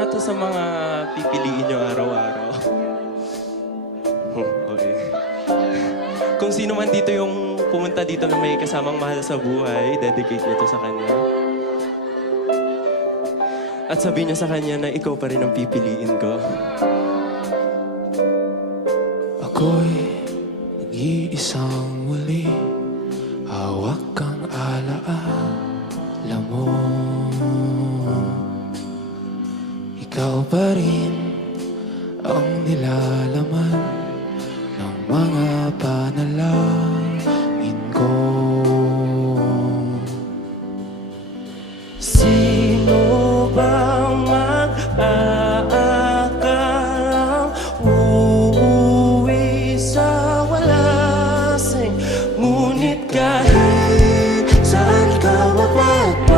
Para to sa mga pipiliin nyo araw-araw. Okay. Kung sino man dito yung pumunta dito na may kasamang mahal sa buhay, dedicate nyo to sa kanya. At sabihin niyo sa kanya na ikaw pa rin ang pipiliin ko. Ako'y nag-iisang muli, hawak kang alaala mo. Ikaw pa rin ang nilalaman ng mga panalangin ko.